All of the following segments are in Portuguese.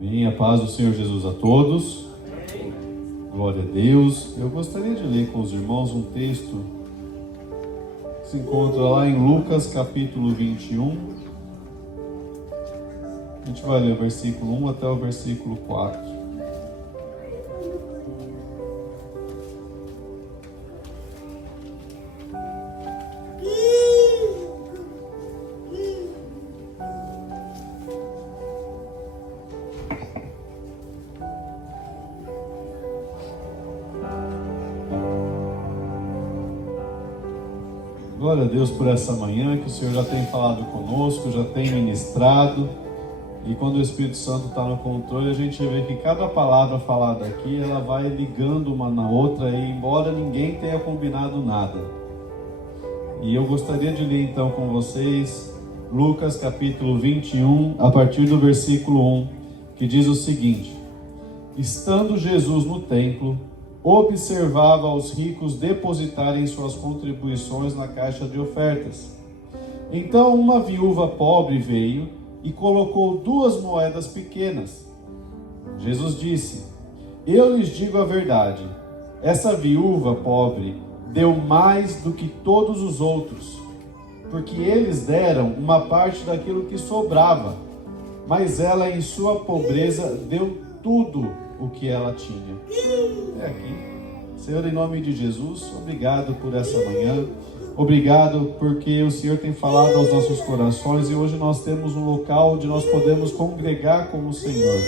Amém. A paz do Senhor Jesus a todos. Amém. Glória a Deus. Eu gostaria de ler com os irmãos um texto que se encontra lá em Lucas capítulo 21. A gente vai ler o versículo 1 até o versículo 4. Glória a Deus por essa manhã, que o Senhor já tem falado conosco, já tem ministrado. E quando o Espírito Santo está no controle, a gente vê que cada palavra falada aqui, ela vai ligando uma na outra, e embora ninguém tenha combinado nada. E eu gostaria de ler então com vocês Lucas capítulo 21, a partir do versículo 1, que diz o seguinte: Estando Jesus no templo, observava os ricos depositarem suas contribuições na caixa de ofertas. Então uma viúva pobre veio e colocou 2 moedas pequenas. Jesus disse: Eu lhes digo a verdade, essa viúva pobre deu mais do que todos os outros, porque eles deram uma parte daquilo que sobrava, mas ela em sua pobreza deu tudo o que ela tinha. É aqui. Senhor, em nome de Jesus, obrigado por essa manhã. Obrigado porque o Senhor tem falado aos nossos corações, e hoje nós temos um local onde nós podemos congregar com o Senhor,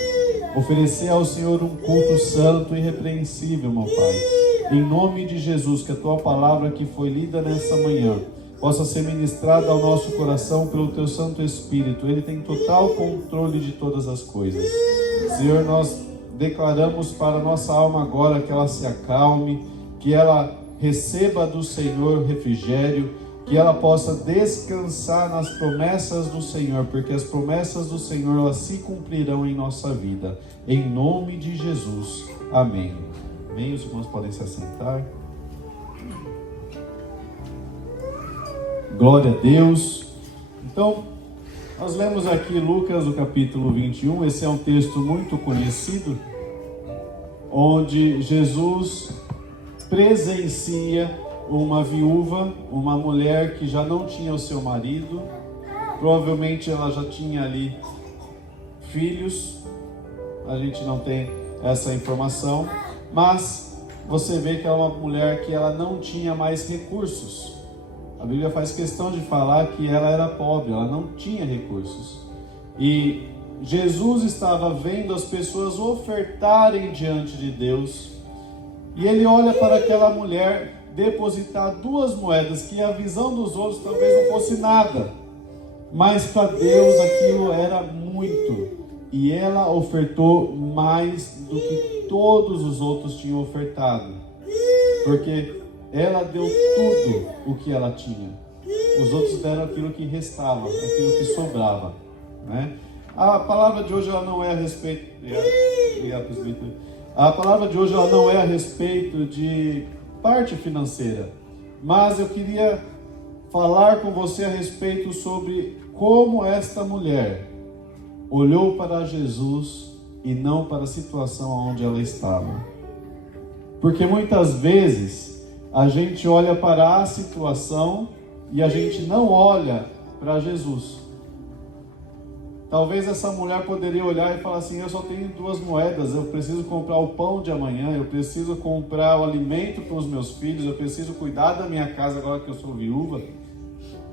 oferecer ao Senhor um culto santo e irrepreensível, meu Pai. Em nome de Jesus, que a Tua palavra que foi lida nessa manhã possa ser ministrada ao nosso coração pelo Teu Santo Espírito. Ele tem total controle de todas as coisas. Senhor, nós declaramos para a nossa alma agora que ela se acalme, que ela receba do Senhor refrigério, que ela possa descansar nas promessas do Senhor, porque as promessas do Senhor, elas se cumprirão em nossa vida. Em nome de Jesus. Amém. Amém. Os irmãos podem se assentar. Glória a Deus. Então, nós lemos aqui Lucas, o capítulo 21. Esse é um texto muito conhecido, onde Jesus presencia uma viúva, uma mulher que já não tinha o seu marido. Provavelmente ela já tinha ali filhos. A gente não tem essa informação, mas você vê que é uma mulher que ela não tinha mais recursos. A Bíblia faz questão de falar que ela era pobre, ela não tinha recursos. E Jesus estava vendo as pessoas ofertarem diante de Deus. E ele olha para aquela mulher depositar 2 moedas, que a visão dos outros talvez não fosse nada. Mas para Deus aquilo era muito. E ela ofertou mais do que todos os outros tinham ofertado. Porque ela deu tudo o que ela tinha. Os outros deram aquilo que restava, aquilo que sobrava, né? A palavra de hoje ela não é a respeito. A palavra de hoje ela não é a respeito de parte financeira, mas eu queria falar com você a respeito sobre como esta mulher olhou para Jesus e não para a situação onde ela estava. Porque muitas vezes a gente olha para a situação e a gente não olha para Jesus. Talvez essa mulher poderia olhar e falar assim: eu só tenho 2 moedas, eu preciso comprar o pão de amanhã, eu preciso comprar o alimento para os meus filhos, eu preciso cuidar da minha casa agora que eu sou viúva.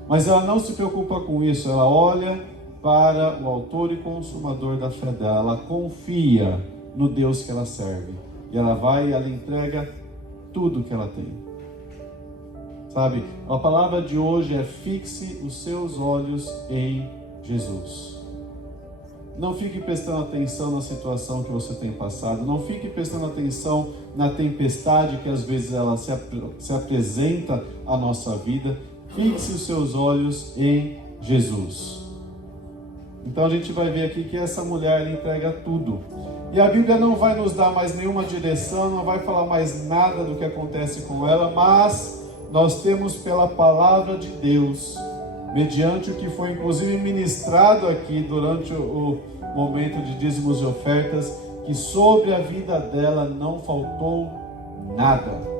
Mas ela não se preocupa com isso, ela olha para o autor e consumador da fé dela, ela confia no Deus que ela serve. E ela vai e ela entrega tudo que ela tem. Sabe, a palavra de hoje é: fixe os seus olhos em Jesus. Não fique prestando atenção na situação que você tem passado. Não fique prestando atenção na tempestade que às vezes ela se apresenta à nossa vida. Fixe os seus olhos em Jesus. Então a gente vai ver aqui que essa mulher entrega tudo. E a Bíblia não vai nos dar mais nenhuma direção, não vai falar mais nada do que acontece com ela, mas nós temos pela palavra de Deus, mediante o que foi inclusive ministrado aqui durante o momento de dízimos e ofertas, que sobre a vida dela não faltou nada.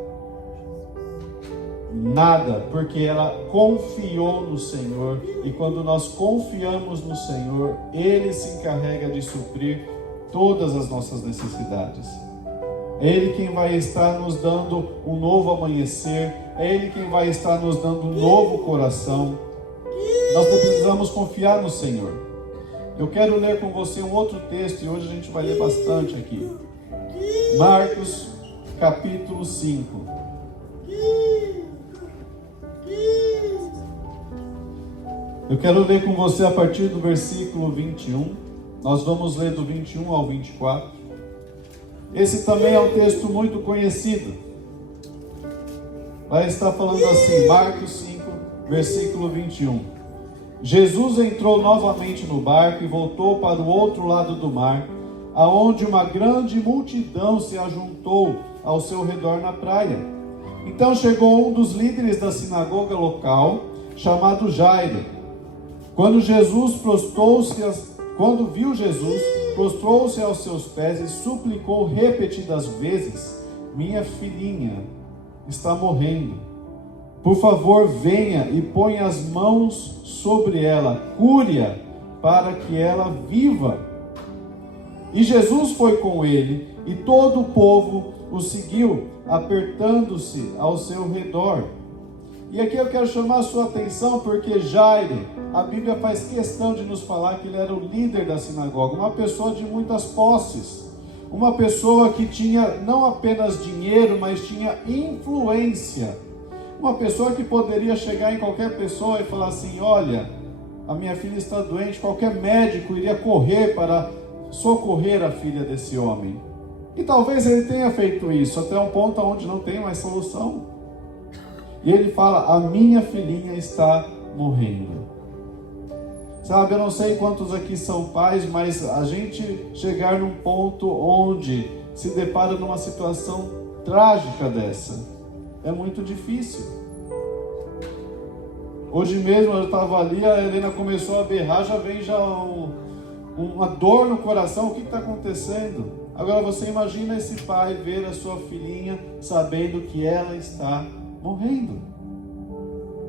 Nada, porque ela confiou no Senhor, e quando nós confiamos no Senhor, Ele se encarrega de suprir todas as nossas necessidades. É Ele quem vai estar nos dando um novo amanhecer, é Ele quem vai estar nos dando um novo coração. Nós precisamos confiar no Senhor. Eu quero ler com você um outro texto, e hoje a gente vai ler bastante aqui. Marcos, capítulo 5. Eu quero ler com você a partir do versículo 21. Nós vamos ler do 21 ao 24. Esse também é um texto muito conhecido. Vai estar falando assim, Marcos 5, versículo 21. Jesus entrou novamente no barco e voltou para o outro lado do mar, aonde uma grande multidão se ajuntou ao seu redor na praia. Então chegou um dos líderes da sinagoga local, chamado Jairo. Quando viu Jesus, prostrou-se aos seus pés e suplicou repetidas vezes: minha filhinha está morrendo. Por favor, venha e ponha as mãos sobre ela, cure-a, para que ela viva. E Jesus foi com ele, e todo o povo o seguiu, apertando-se ao seu redor. E aqui eu quero chamar a sua atenção, porque Jairo, a Bíblia faz questão de nos falar que ele era o líder da sinagoga, uma pessoa de muitas posses, uma pessoa que tinha não apenas dinheiro, mas tinha influência, uma pessoa que poderia chegar em qualquer pessoa e falar assim: olha, a minha filha está doente, qualquer médico iria correr para socorrer a filha desse homem. E talvez ele tenha feito isso até um ponto onde não tem mais solução. E ele fala: a minha filhinha está morrendo. Sabe, eu não sei quantos aqui são pais, mas a gente chegar num ponto onde se depara numa situação trágica dessa, é muito difícil. Hoje mesmo eu estava ali, a Helena começou a berrar, já vem uma dor no coração. O que está acontecendo? Agora você imagina esse pai ver a sua filhinha sabendo que ela está morrendo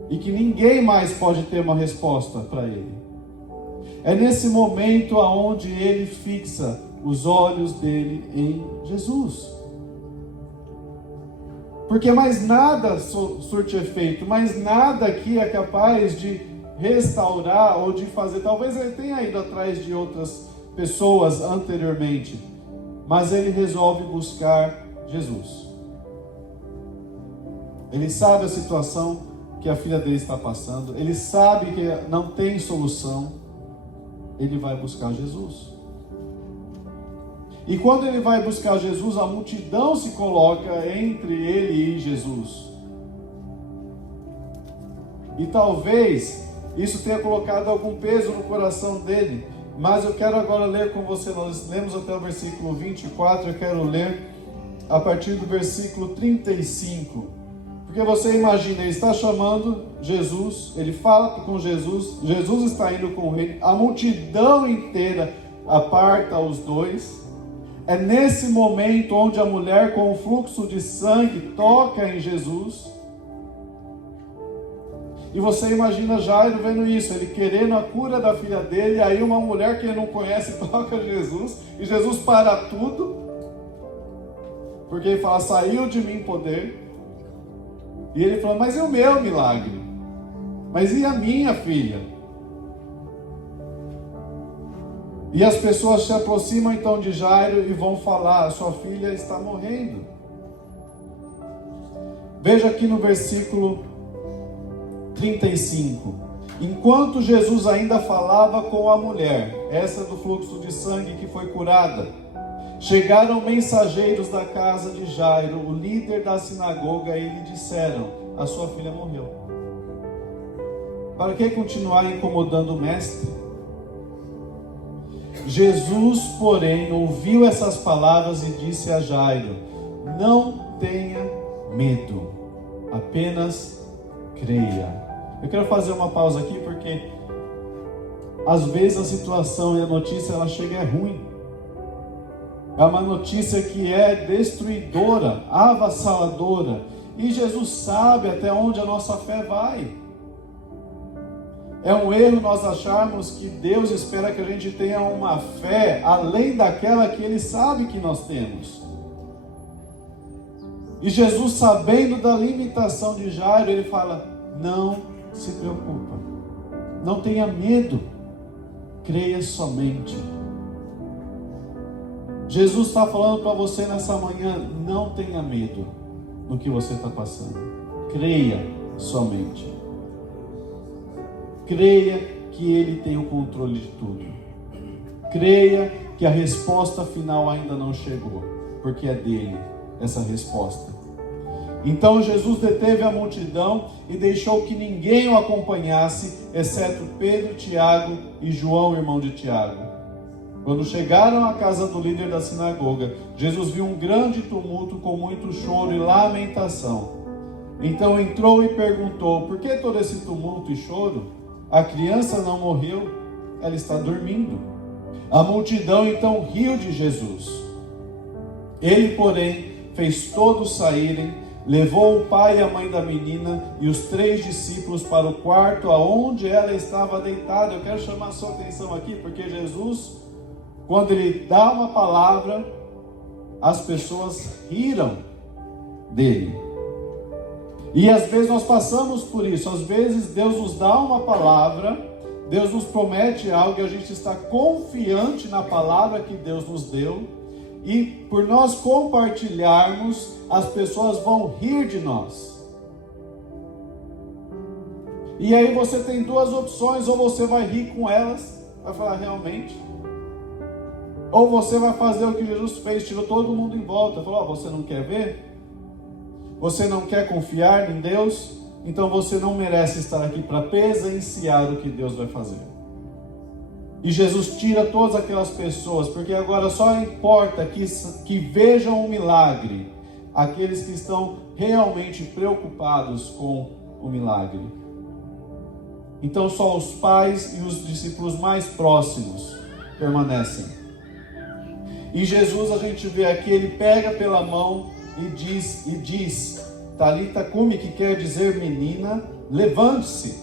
e que ninguém mais pode ter uma resposta para ele. É nesse momento aonde ele fixa os olhos dele em Jesus, porque mais nada surte efeito, mais nada aqui é capaz de restaurar ou de fazer. Talvez ele tenha ido atrás de outras pessoas anteriormente, mas ele resolve buscar Jesus. Ele sabe a situação que a filha dele está passando, ele sabe que não tem solução, ele vai buscar Jesus. E quando ele vai buscar Jesus, a multidão se coloca entre ele e Jesus. E talvez isso tenha colocado algum peso no coração dele, mas eu quero agora ler com você. Nós lemos até o versículo 24, eu quero ler a partir do versículo 35. Porque você imagina, ele está chamando Jesus, ele fala com Jesus, Jesus está indo com ele, a multidão inteira aparta os dois. É nesse momento onde a mulher com o fluxo de sangue toca em Jesus. E você imagina Jairo vendo isso, ele querendo a cura da filha dele, e aí uma mulher que ele não conhece toca Jesus, e Jesus para tudo, porque ele fala: saiu de mim poder. E ele fala: mas e o meu milagre? Mas e a minha filha? E as pessoas se aproximam então de Jairo e vão falar: a sua filha está morrendo. Veja aqui no versículo 35. Enquanto Jesus ainda falava com a mulher, essa do fluxo de sangue que foi curada, chegaram mensageiros da casa de Jairo, o líder da sinagoga, e lhe disseram: a sua filha morreu. Para que continuar incomodando o mestre? Jesus, porém, ouviu essas palavras e disse a Jairo: não tenha medo, apenas creia. Eu quero fazer uma pausa aqui, porque Às vezes a situação e a notícia ela chega é ruim. É uma notícia que é destruidora, avassaladora. E Jesus sabe até onde a nossa fé vai. É um erro nós acharmos que Deus espera que a gente tenha uma fé além daquela que Ele sabe que nós temos. E Jesus, sabendo da limitação de Jairo, Ele fala: não se preocupa, não tenha medo, creia somente. Jesus está falando para você nessa manhã: não tenha medo do que você está passando, creia somente. Creia que Ele tem o controle de tudo. Creia que a resposta final ainda não chegou, porque é dele essa resposta. Então Jesus deteve a multidão e deixou que ninguém o acompanhasse, exceto Pedro, Tiago e João, irmão de Tiago. Quando chegaram à casa do líder da sinagoga, Jesus viu um grande tumulto com muito choro e lamentação. Então entrou e perguntou: por que todo esse tumulto e choro? A criança não morreu, ela está dormindo. A multidão então riu de Jesus. Ele, porém, fez todos saírem, levou o pai e a mãe da menina e os 3 discípulos para o quarto aonde ela estava deitada. Eu quero chamar a sua atenção aqui, porque Jesus, quando Ele dá uma palavra, as pessoas riram dele. E às vezes nós passamos por isso. Às vezes Deus nos dá uma palavra, Deus nos promete algo e a gente está confiante na palavra que Deus nos deu. E por nós compartilharmos, as pessoas vão rir de nós. E aí você tem 2 opções: ou você vai rir com elas, vai falar realmente, ou você vai fazer o que Jesus fez, tirou todo mundo em volta, falou: você não quer ver? Você não quer confiar em Deus? Então você não merece estar aqui para presenciar o que Deus vai fazer. E Jesus tira todas aquelas pessoas, porque agora só importa que vejam o milagre aqueles que estão realmente preocupados com o milagre. Então só os pais e os discípulos mais próximos permanecem. E Jesus, a gente vê aqui, Ele pega pela mão e diz, Talita cumi, que quer dizer menina, levante-se.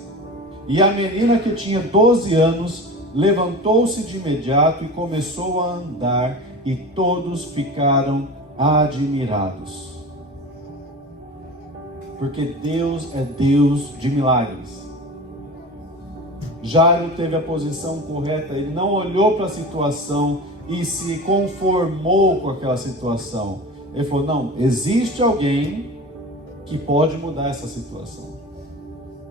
E a menina, que tinha 12 anos, levantou-se de imediato e começou a andar, e todos ficaram admirados. Porque Deus é Deus de milagres. Jairo teve a posição correta, ele não olhou para a situação e se conformou com aquela situação. Ele falou: não, existe alguém que pode mudar essa situação.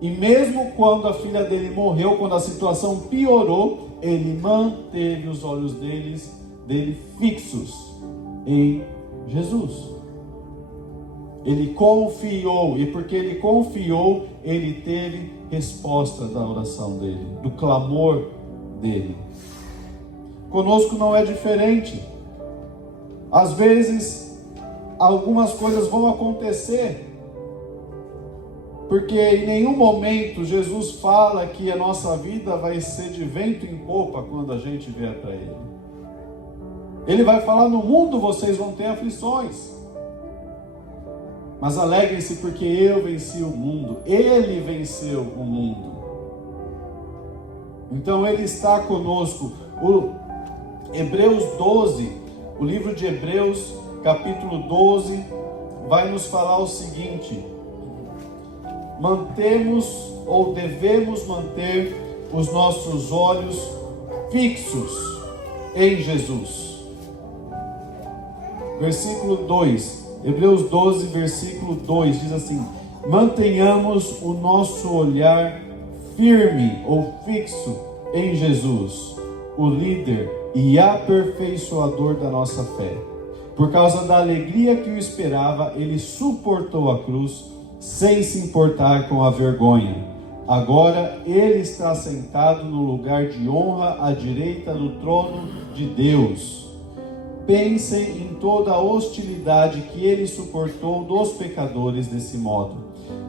E mesmo quando a filha dele morreu, quando a situação piorou, ele manteve os olhos dele fixos em Jesus. Ele confiou, e porque ele confiou, ele teve resposta da oração dele, do clamor dele. Conosco não é diferente. Às vezes, algumas coisas vão acontecer, porque em nenhum momento Jesus fala que a nossa vida vai ser de vento em popa quando a gente vier para Ele. Ele vai falar: no mundo vocês vão ter aflições, mas alegrem-se porque eu venci o mundo. Ele venceu o mundo. Então Ele está conosco. O Hebreus 12, o livro de Hebreus, capítulo 12, vai nos falar o seguinte: mantemos ou devemos manter os nossos olhos fixos em Jesus. Versículo 2, Hebreus 12, versículo 2, diz assim: mantenhamos o nosso olhar firme ou fixo em Jesus, o líder e aperfeiçoador da nossa fé. Por causa da alegria que o esperava, ele suportou a cruz, sem se importar com a vergonha. Agora ele está sentado no lugar de honra à direita do trono de Deus. Pensem em toda a hostilidade que ele suportou dos pecadores desse modo.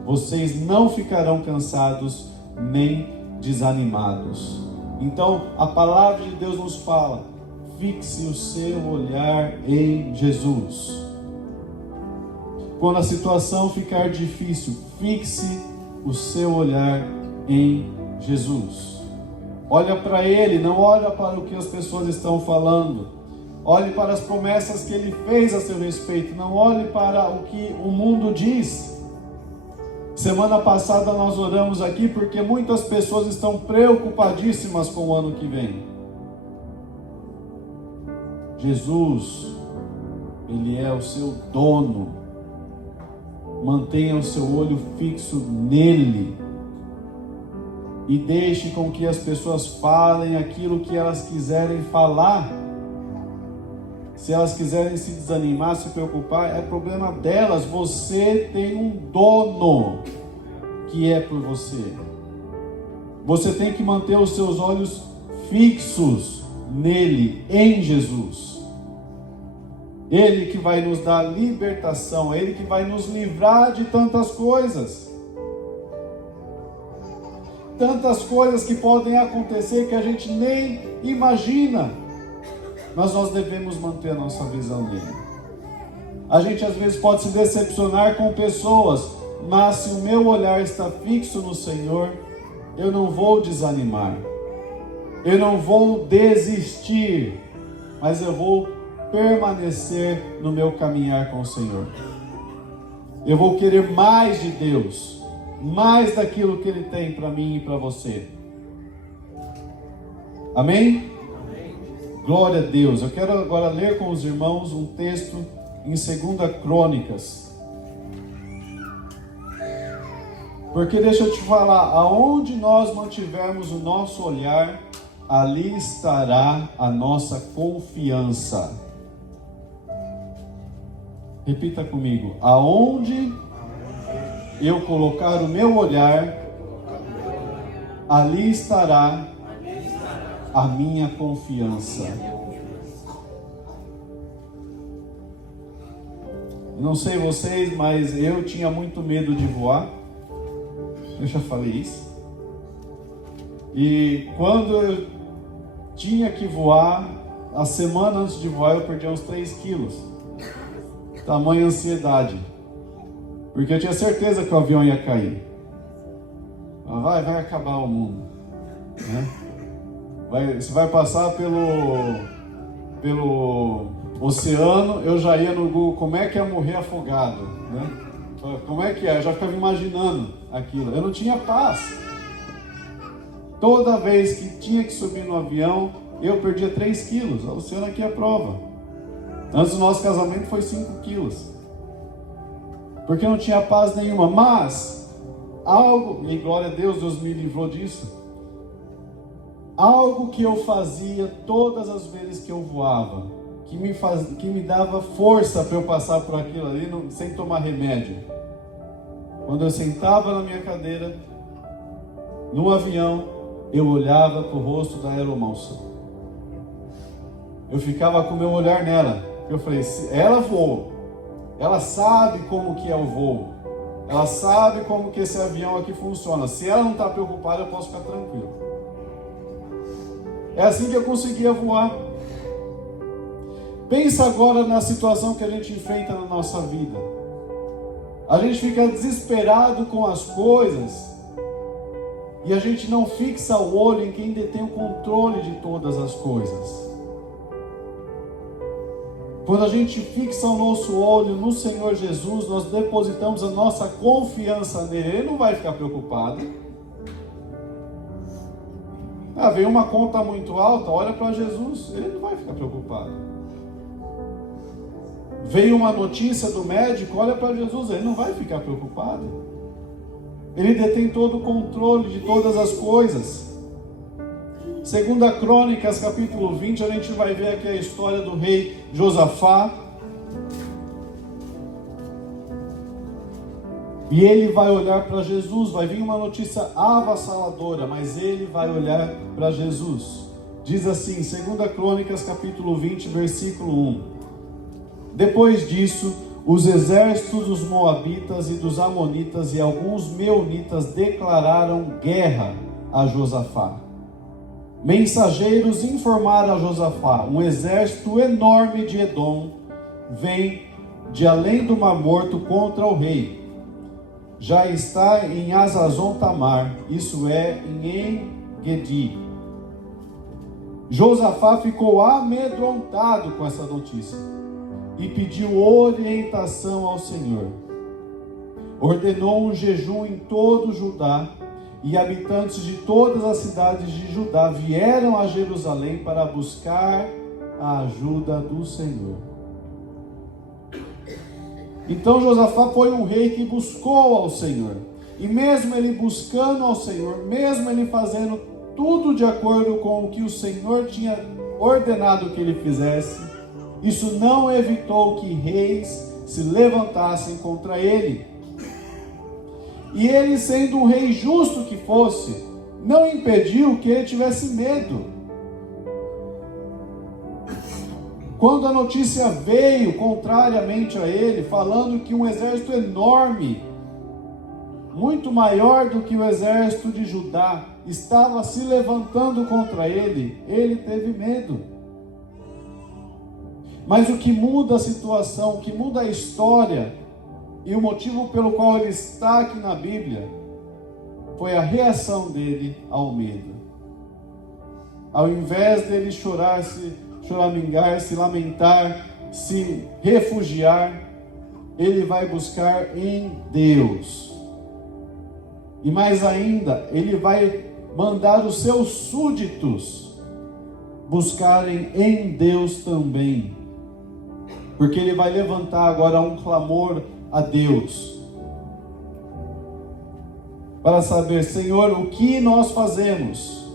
Vocês não ficarão cansados nem desanimados. Então, a palavra de Deus nos fala: fixe o seu olhar em Jesus. Quando a situação ficar difícil, fixe o seu olhar em Jesus. Olha para Ele, não olha para o que as pessoas estão falando. Olhe para as promessas que Ele fez a seu respeito. Não olhe para o que o mundo diz. Semana passada nós oramos aqui porque muitas pessoas estão preocupadíssimas com o ano que vem. Jesus, Ele é o seu dono. Mantenha o seu olho fixo nele. E deixe com que as pessoas falem aquilo que elas quiserem falar. Se elas quiserem se desanimar, se preocupar, é problema delas. Você tem um dono que é por você. Você tem que manter os seus olhos fixos nele, em Jesus. Ele que vai nos dar libertação, Ele que vai nos livrar de tantas coisas. Tantas coisas que podem acontecer que a gente nem imagina. Mas nós devemos manter a nossa visão nele. A gente às vezes pode se decepcionar com pessoas, mas se o meu olhar está fixo no Senhor, eu não vou desanimar. Eu não vou desistir, mas eu vou permanecer no meu caminhar com o Senhor. Eu vou querer mais de Deus, mais daquilo que Ele tem para mim e para você. Amém? Glória a Deus. Eu quero agora ler com os irmãos um texto em 2 Crônicas. Porque deixa eu te falar, aonde nós mantivermos o nosso olhar, ali estará a nossa confiança. Repita comigo. Aonde eu colocar o meu olhar, ali estará a minha confiança. Não sei vocês, mas eu tinha muito medo de voar. Eu já falei isso. E quando eu tinha que voar, a semana antes de voar eu perdi uns 3 quilos. Tamanha ansiedade. Porque eu tinha certeza que o avião ia cair. Vai acabar o mundo, né? Você vai passar pelo oceano, eu já ia no Google, como é que é morrer afogado, né? Como é que é? Eu já ficava imaginando aquilo. Eu não tinha paz. Toda vez que tinha que subir no avião, eu perdia 3 quilos. A Luciana aqui é a prova. Antes do nosso casamento foi 5 quilos. Porque eu não tinha paz nenhuma. Mas, algo, e glória a Deus, Deus me livrou disso. Algo que eu fazia todas as vezes que eu voava, que me dava força para eu passar por aquilo ali sem tomar remédio. Quando eu sentava na minha cadeira, no avião, eu olhava para o rosto da aeromoça. Eu ficava com o meu olhar nela. Eu falei, ela voou, ela sabe como que é o voo, ela sabe como que esse avião aqui funciona. Se ela não está preocupada, eu posso ficar tranquilo. É assim que eu conseguia voar. Pensa agora na situação que a gente enfrenta na nossa vida. A gente fica desesperado com as coisas e a gente não fixa o olho em quem detém o controle de todas as coisas. Quando a gente fixa o nosso olho no Senhor Jesus, nós depositamos a nossa confiança nele. Ele não vai ficar preocupado. Veio uma conta muito alta, olha para Jesus, ele não vai ficar preocupado. Veio uma notícia do médico, olha para Jesus, ele não vai ficar preocupado. Ele detém todo o controle de todas as coisas. 2 Crônicas, capítulo 20, a gente vai ver aqui a história do rei Josafá. E ele vai olhar para Jesus, vai vir uma notícia avassaladora, mas ele vai olhar para Jesus. Diz assim, 2 Crônicas, capítulo 20, versículo 1. Depois disso, os exércitos dos Moabitas e dos Amonitas e alguns Meunitas declararam guerra a Josafá. mensageiros informaram a Josafá: um exército enorme de Edom vem de além do Mar Morto contra o rei. Já está em Hazazon Tamar, isso é, em En-Gedi. Josafá ficou amedrontado com essa notícia e pediu orientação ao Senhor. Ordenou um jejum em todo Judá, e habitantes de todas as cidades de Judá vieram a Jerusalém para buscar a ajuda do Senhor. Então Josafá foi um rei que buscou ao Senhor. E mesmo ele buscando ao Senhor, mesmo ele fazendo tudo de acordo com o que o Senhor tinha ordenado que ele fizesse, isso não evitou que reis se levantassem contra ele. E ele, sendo um rei justo que fosse, não impediu que ele tivesse medo. Quando a notícia veio contrariamente a ele, falando que um exército enorme, muito maior do que o exército de Judá, estava se levantando contra ele, ele teve medo. Mas o que muda a situação, o que muda a história, e o motivo pelo qual ele está aqui na Bíblia, foi a reação dele ao medo. Ao invés dele choramingar, se lamentar, se refugiar, ele vai buscar em Deus. E mais ainda, ele vai mandar os seus súditos buscarem em Deus também. Porque ele vai levantar agora um clamor a Deus, para saber: Senhor, o que nós fazemos?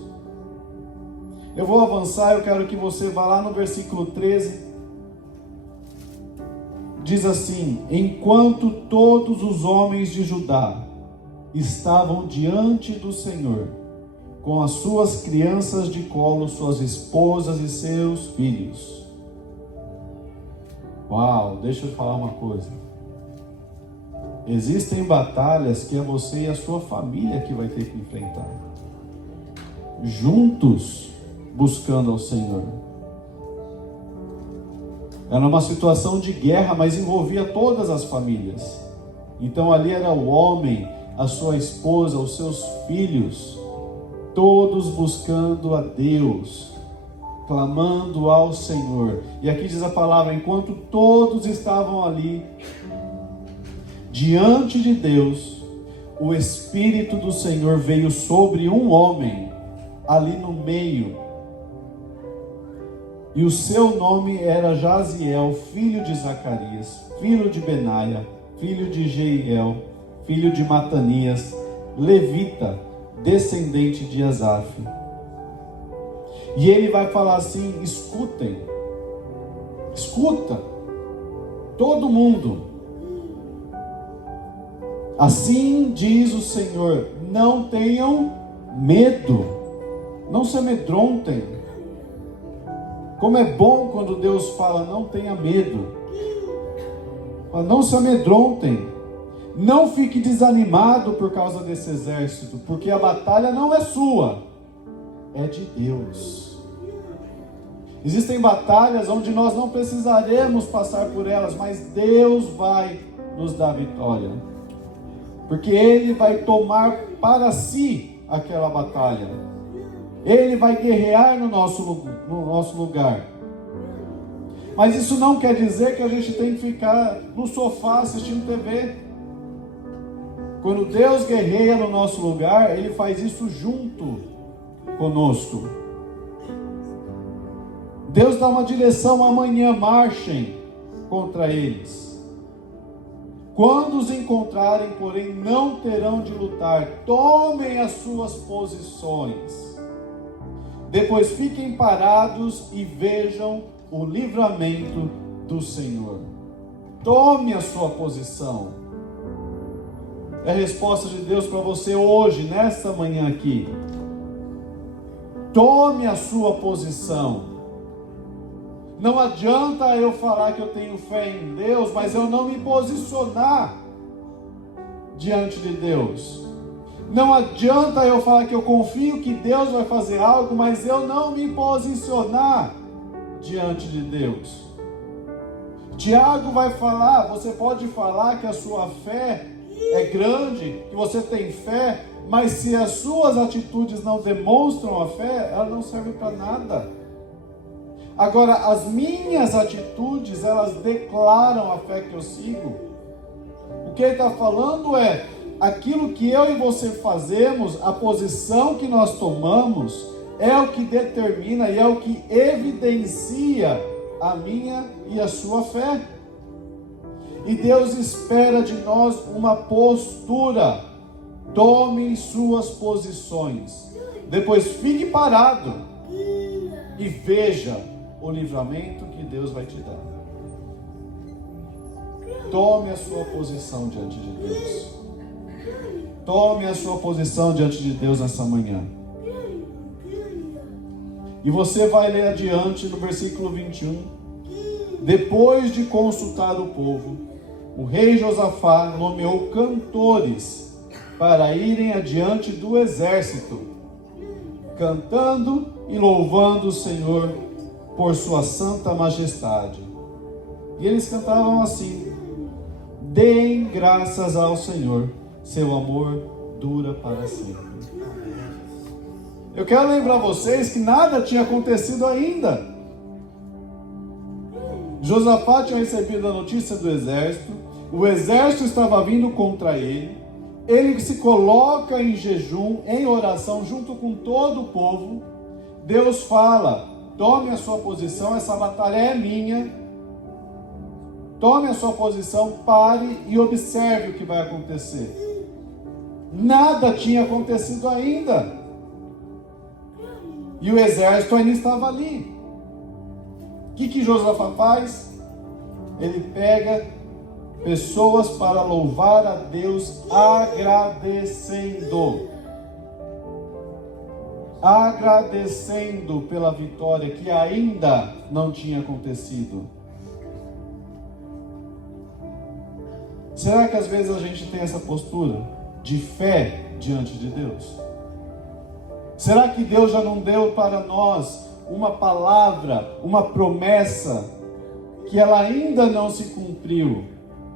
Eu vou avançar, eu quero que você vá lá no versículo 13, diz assim: enquanto todos os homens de Judá estavam diante do Senhor, com as suas crianças de colo, suas esposas e seus filhos. Uau, deixa eu falar uma coisa. Existem batalhas que é você e a sua família que vai ter que enfrentar, juntos, buscando ao Senhor. Era uma situação de guerra, mas envolvia todas as famílias. Então ali era o homem, a sua esposa, os seus filhos, todos buscando a Deus, clamando ao Senhor. E aqui diz a palavra: enquanto todos estavam ali diante de Deus, o Espírito do Senhor veio sobre um homem ali no meio, e o seu nome era Jaziel, filho de Zacarias, filho de Benaia, filho de Jeiel, filho de Matanias, levita, descendente de Asaf. E ele vai falar assim: escutem, escuta, todo mundo. Assim diz o Senhor: não tenham medo, não se amedrontem. Como é bom quando Deus fala: não tenha medo, não se amedrontem, não fique desanimado por causa desse exército, porque a batalha não é sua, é de Deus. Existem batalhas onde nós não precisaremos passar por elas, mas Deus vai nos dar vitória, porque Ele vai tomar para si aquela batalha. Ele vai guerrear no nosso lugar. Mas isso não quer dizer que a gente tem que ficar no sofá assistindo TV. Quando Deus guerreia no nosso lugar, Ele faz isso junto conosco. Deus dá uma direção: amanhã marchem contra eles. Quando os encontrarem, porém, não terão de lutar. Tomem as suas posições. Depois fiquem parados e vejam o livramento do Senhor. Tome a sua posição. É a resposta de Deus para você hoje, nesta manhã aqui. Tome a sua posição. Não adianta eu falar que eu tenho fé em Deus, mas eu não me posicionar diante de Deus. Não adianta eu falar que eu confio que Deus vai fazer algo, mas eu não me posicionar diante de Deus. Tiago vai falar, você pode falar que a sua fé é grande, que você tem fé, mas se as suas atitudes não demonstram a fé, ela não serve para nada. Agora, as minhas atitudes, elas declaram a fé que eu sigo. O que ele está falando é, aquilo que eu e você fazemos, a posição que nós tomamos, é o que determina e é o que evidencia a minha e a sua fé. E Deus espera de nós uma postura. Tome suas posições. Depois fique parado e veja o livramento que Deus vai te dar. Tome a sua posição diante de Deus. Tome a sua posição diante de Deus nessa manhã. E você vai ler adiante no versículo 21. Depois de consultar o povo, o rei Josafá nomeou cantores para irem adiante do exército, cantando e louvando o Senhor por sua santa majestade. E eles cantavam assim: deem graças ao Senhor, seu amor dura para sempre. Eu quero lembrar vocês que nada tinha acontecido ainda. Josafá tinha recebido a notícia do exército, o exército estava vindo contra ele, ele se coloca em jejum, em oração, junto com todo o povo. Deus fala: tome a sua posição, essa batalha é minha. Tome a sua posição, pare e observe o que vai acontecer. Nada tinha acontecido ainda. E o exército ainda estava ali. O que Josafá faz? Ele pega pessoas para louvar a Deus agradecendo. Agradecendo pela vitória que ainda não tinha acontecido. Será que às vezes a gente tem essa postura de fé diante de Deus? Será que Deus já não deu para nós uma palavra, uma promessa, que ela ainda não se cumpriu,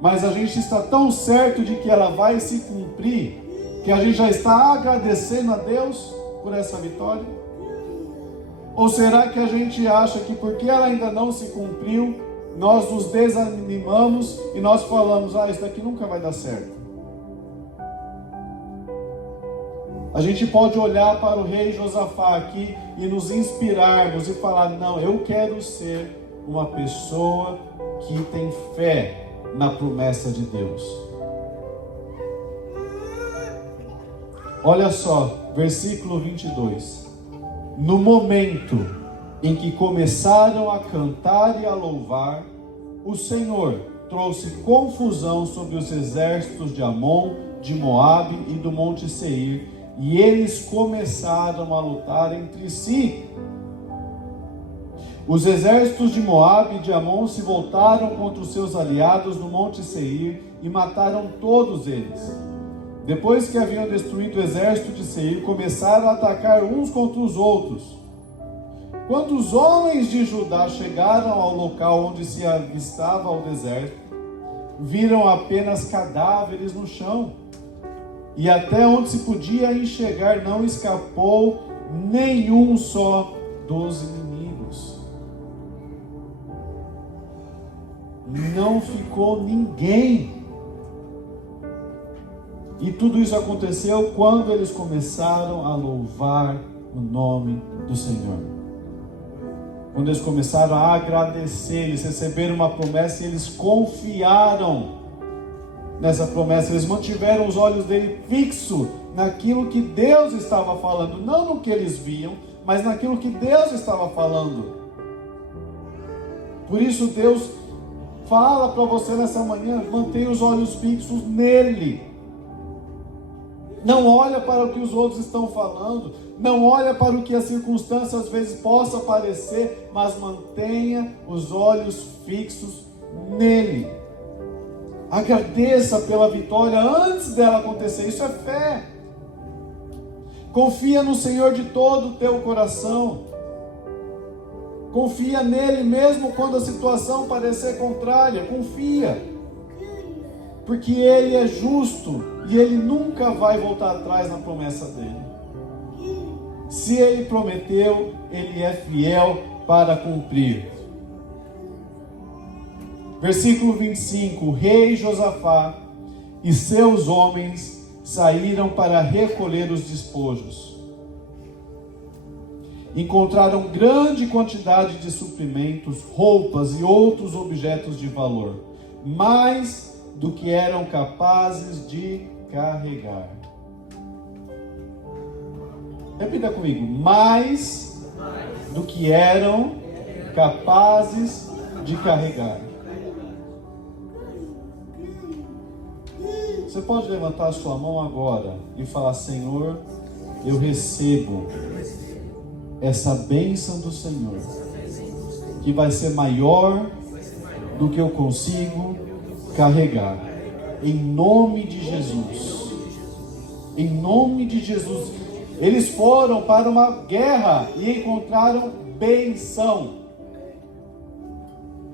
mas a gente está tão certo de que ela vai se cumprir, que a gente já está agradecendo a Deus por essa vitória? Ou será que a gente acha que porque ela ainda não se cumpriu, nós nos desanimamos e nós falamos: isso daqui nunca vai dar certo? A gente pode olhar para o rei Josafá aqui e nos inspirarmos e falar: não, eu quero ser uma pessoa que tem fé na promessa de Deus. Olha só, versículo 22. No momento em que começaram a cantar e a louvar, o Senhor trouxe confusão sobre os exércitos de Amon, de Moabe e do monte Seir, e eles começaram a lutar entre si. Os exércitos de Moabe e de Amon se voltaram contra os seus aliados no monte Seir e mataram todos eles. Depois que haviam destruído o exército de Seir, começaram a atacar uns contra os outros. Quando os homens de Judá chegaram ao local onde se avistava o deserto, viram apenas cadáveres no chão. E até onde se podia enxergar, não escapou nenhum só dos inimigos. Não ficou ninguém. E tudo isso aconteceu quando eles começaram a louvar o nome do Senhor. Quando eles começaram a agradecer, eles receberam uma promessa e eles confiaram nessa promessa. Eles mantiveram os olhos dele fixos naquilo que Deus estava falando, não no que eles viam, mas naquilo que Deus estava falando. Por isso Deus fala para você nessa manhã: mantenha os olhos fixos nele. Não olha para o que os outros estão falando, não olha para o que a circunstância às vezes possa parecer, mas mantenha os olhos fixos nele. Agradeça pela vitória antes dela acontecer. Isso é fé. Confia no Senhor de todo o teu coração. Confia nele mesmo quando a situação parecer contrária. Confia. Porque ele é justo e ele nunca vai voltar atrás na promessa dele. Se ele prometeu, ele é fiel para cumprir. Versículo 25. O rei Josafá e seus homens saíram para recolher os despojos. Encontraram grande quantidade de suprimentos, roupas e outros objetos de valor, mais do que eram capazes de carregar. Repita comigo. Mais do que eram capazes de carregar. Você pode levantar a sua mão agora e falar: Senhor, eu recebo essa bênção do Senhor, que vai ser maior do que eu consigo carregar. Em nome de Jesus. Em nome de Jesus. Eles foram para uma guerra e encontraram bênção.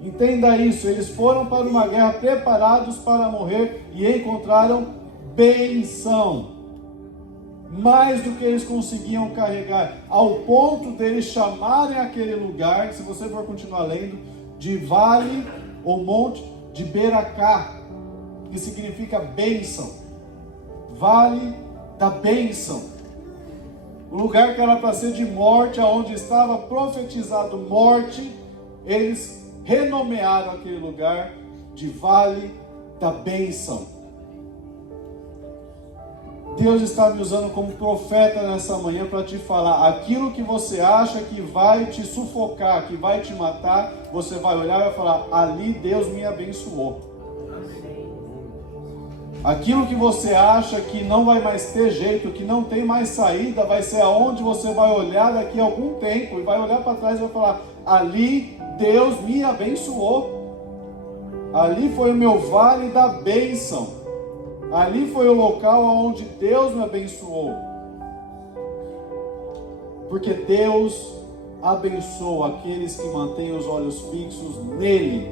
Entenda isso, eles foram para uma guerra preparados para morrer e encontraram bênção. Mais do que eles conseguiam carregar, ao ponto deles chamarem aquele lugar, se você for continuar lendo, de vale ou monte de Beracá, que significa bênção. Vale da bênção. O lugar que era para ser de morte, aonde estava profetizado morte, eles renomearam aquele lugar de Vale da Bênção. Deus está me usando como profeta nessa manhã para te falar: aquilo que você acha que vai te sufocar, que vai te matar, você vai olhar e vai falar: ali Deus me abençoou. Aquilo que você acha que não vai mais ter jeito, que não tem mais saída, vai ser aonde você vai olhar daqui a algum tempo e vai olhar para trás e vai falar: ali Deus me abençoou. Ali foi o meu vale da bênção. Ali foi o local onde Deus me abençoou. Porque Deus abençoa aqueles que mantêm os olhos fixos nele.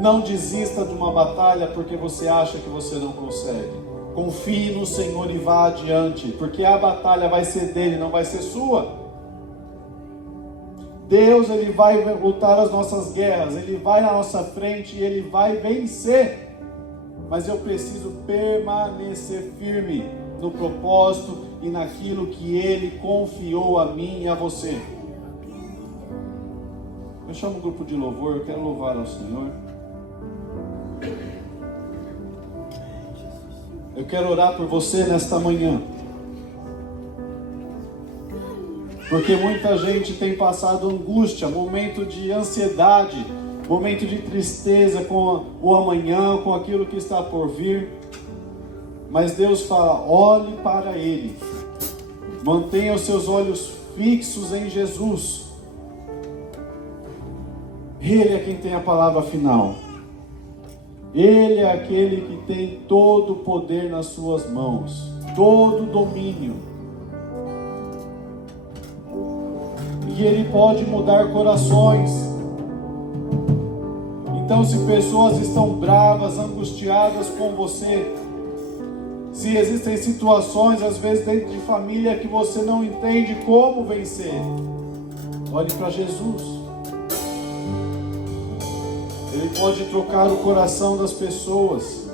Não desista de uma batalha porque você acha que você não consegue. Confie no Senhor e vá adiante, porque a batalha vai ser dele, não vai ser sua. Deus, ele vai lutar as nossas guerras, ele vai na nossa frente e ele vai vencer. Mas eu preciso permanecer firme no propósito e naquilo que ele confiou a mim e a você. Eu chamo o grupo de louvor, eu quero louvar ao Senhor. Eu quero orar por você nesta manhã. Porque muita gente tem passado angústia, momento de ansiedade, momento de tristeza com o amanhã, com aquilo que está por vir. Mas Deus fala: olhe para Ele. Mantenha os seus olhos fixos em Jesus. Ele é quem tem a palavra final. Ele é aquele que tem todo o poder nas suas mãos, todo o domínio. E Ele pode mudar corações. Então, se pessoas estão bravas, angustiadas com você, se existem situações, às vezes dentro de família, que você não entende como vencer, olhe para Jesus. Ele pode trocar o coração das pessoas.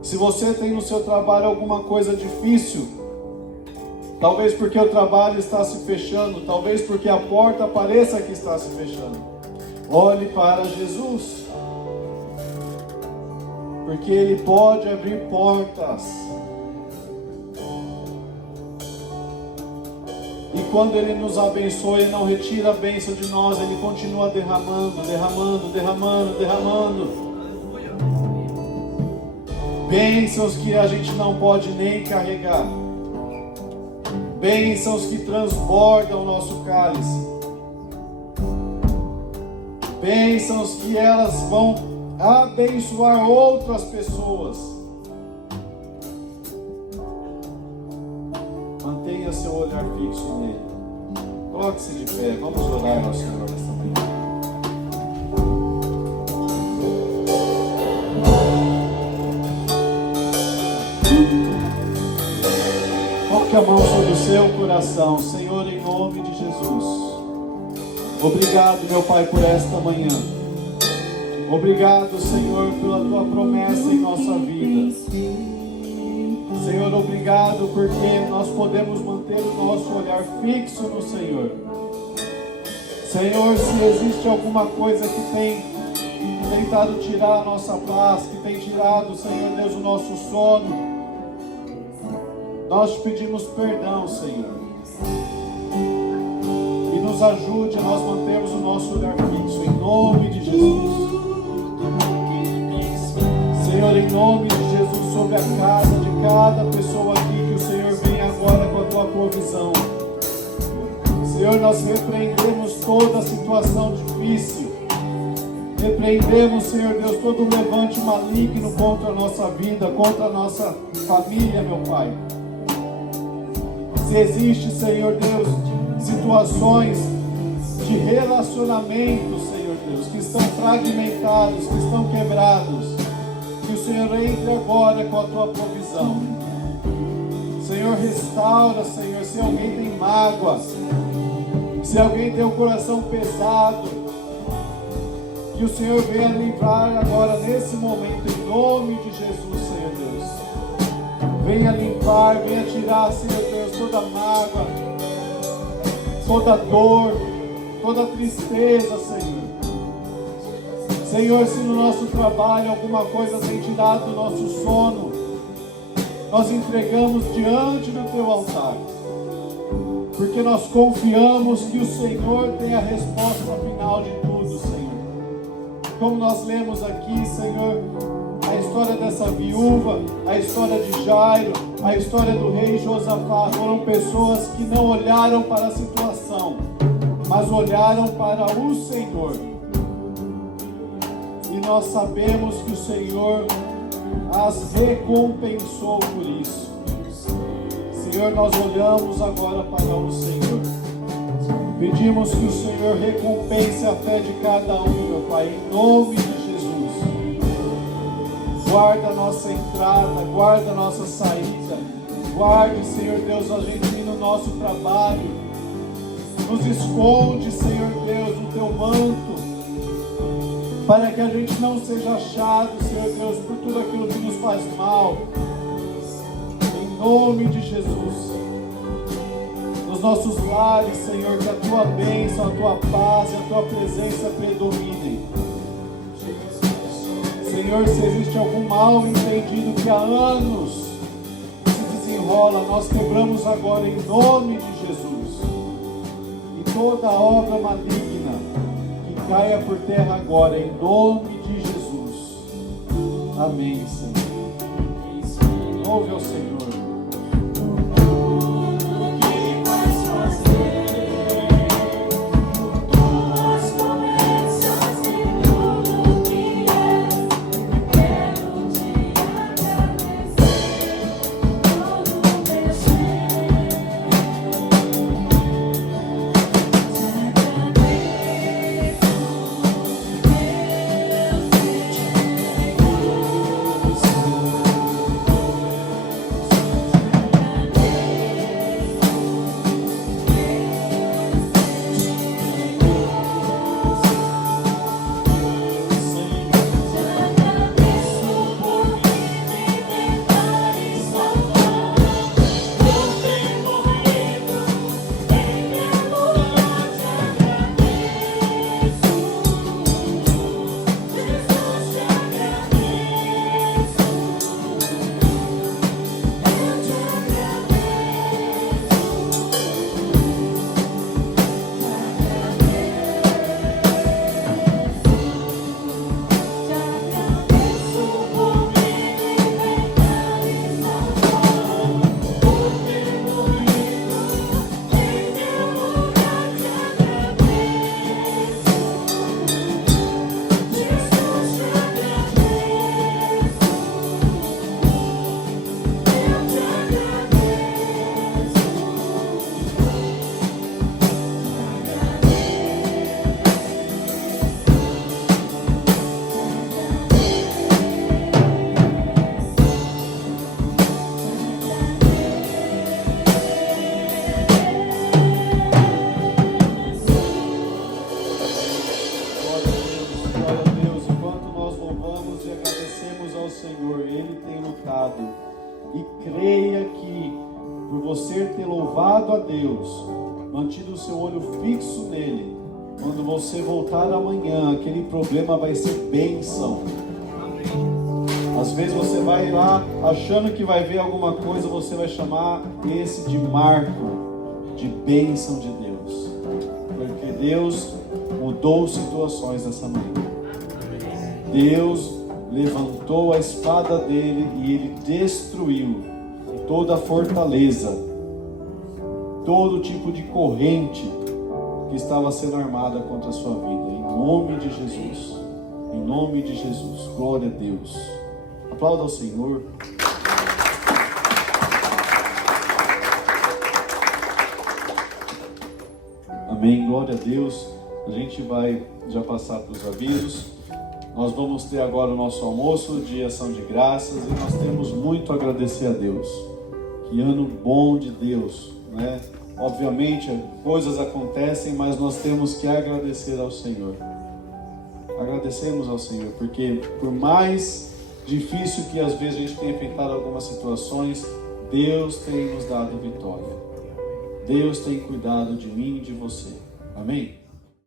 Se você tem no seu trabalho alguma coisa difícil, talvez porque o trabalho está se fechando, talvez porque a porta pareça que está se fechando, olhe para Jesus, porque Ele pode abrir portas. E quando Ele nos abençoa, Ele não retira a bênção de nós, Ele continua derramando, derramando, derramando, derramando. Bênçãos que a gente não pode nem carregar. Bênçãos que transbordam o nosso cálice. Bênçãos que elas vão abençoar outras pessoas. olhar fixo nele. Coloque-se de pé, vamos orar ao Senhor nesta manhã. Coloque a mão sobre o seu coração, Senhor, em nome de Jesus. Obrigado, meu Pai, por esta manhã. Obrigado, Senhor, pela Tua promessa em nossa vida. Senhor, obrigado porque nós podemos manter o nosso olhar fixo no Senhor. Senhor, se existe alguma coisa que tem tentado tirar a nossa paz, que tem tirado, Senhor Deus, o nosso sono, nós te pedimos perdão, Senhor. E nos ajude a nós mantermos o nosso olhar fixo, em nome de Jesus. Senhor, em nome de Jesus, sobre a casa de cada pessoa aqui, que o Senhor venha agora com a Tua provisão. Senhor, nós repreendemos toda situação difícil. Repreendemos, Senhor Deus, todo levante maligno contra a nossa vida, contra a nossa família, meu Pai. Se existe, Senhor Deus, situações de relacionamento, Senhor Deus, que estão fragmentados, que estão quebrados, que o Senhor entre agora com a Tua provisão. Senhor, restaura, Senhor, se alguém tem mágoa, se alguém tem o coração pesado, que o Senhor venha livrar agora, nesse momento, em nome de Jesus, Senhor Deus. Venha limpar, venha tirar, Senhor Deus, toda mágoa, toda dor, toda tristeza, Senhor. Senhor, se no nosso trabalho alguma coisa tem tirado o nosso sono, nós entregamos diante do Teu altar, porque nós confiamos que o Senhor tem a resposta final de tudo, Senhor. Como nós lemos aqui, Senhor, a história dessa viúva, a história de Jairo, a história do rei Josafá, foram pessoas que não olharam para a situação, mas olharam para o Senhor. E nós sabemos que o Senhor as recompensou por isso. Senhor, nós olhamos agora para o Senhor. Pedimos que o Senhor recompense a fé de cada um, meu Pai, em nome de Jesus. Guarda a nossa entrada, guarda a nossa saída. Guarde, Senhor Deus, a gente ir no nosso trabalho. Nos esconde, Senhor Deus, no Teu manto, para que a gente não seja achado, Senhor Deus, por tudo aquilo que nos faz mal. Em nome de Jesus. Nos nossos lares, Senhor, que a Tua bênção, a Tua paz e a Tua presença predominem. Senhor, se existe algum mal entendido que há anos se desenrola, nós quebramos agora em nome de Jesus. E toda obra maligna que caia por terra agora em nome de Jesus. Amém, Senhor. Ouve ao Senhor. lado e creia que, por você ter louvado a Deus, mantido o seu olho fixo nele, quando você voltar amanhã, aquele problema vai ser bênção. Às vezes você vai lá achando que vai ver alguma coisa, você vai chamar esse de marco, de bênção de Deus. Porque Deus mudou situações essa manhã. Deus levantou a espada dele e ele destruiu toda a fortaleza, todo tipo de corrente que estava sendo armada contra a sua vida. Em nome de Jesus. Em nome de Jesus. Glória a Deus. Aplauda ao Senhor. Amém. Glória a Deus. A gente vai já passar para os avisos. Nós vamos ter agora o nosso almoço de ação de graças e nós temos muito a agradecer a Deus. Que ano bom de Deus, né? Obviamente, coisas acontecem, mas nós temos que agradecer ao Senhor. Agradecemos ao Senhor, porque por mais difícil que às vezes a gente tenha enfrentado algumas situações, Deus tem nos dado vitória. Deus tem cuidado de mim e de você. Amém?